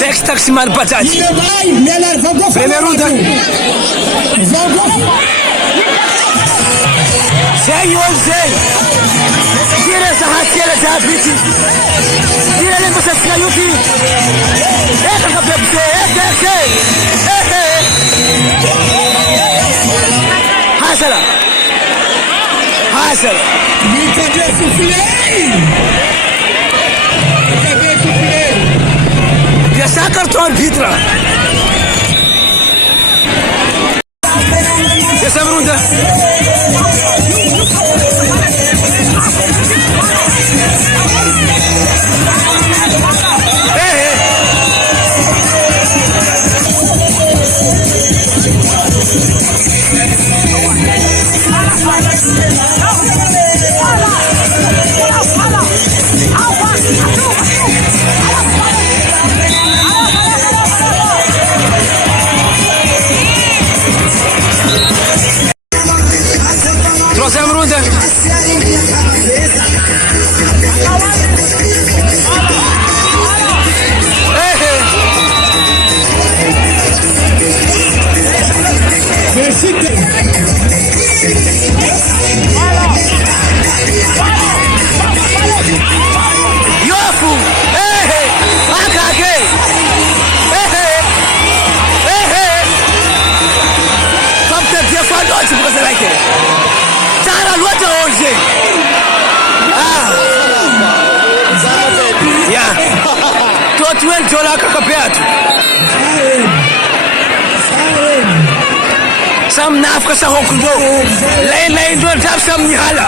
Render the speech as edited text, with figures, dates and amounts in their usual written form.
Tek taksiman Bajaji. Primeira ronda. Senhor Zé. Tira essa rasteira de habite. Tira ele para você caiu aqui. Eita, cabelo de você. Eita. Hasala. Brincadeira, sufilei. Essa cartão Pitra. Essa ronda. Troisième ronde. Yofu. Akake. Comme t'es bien fort, tu peux se liker. Tara luata hoje. Yeah. Tot went jola kakapeatu. Sam nafka sa hokudo. Lay do tap sam nihala.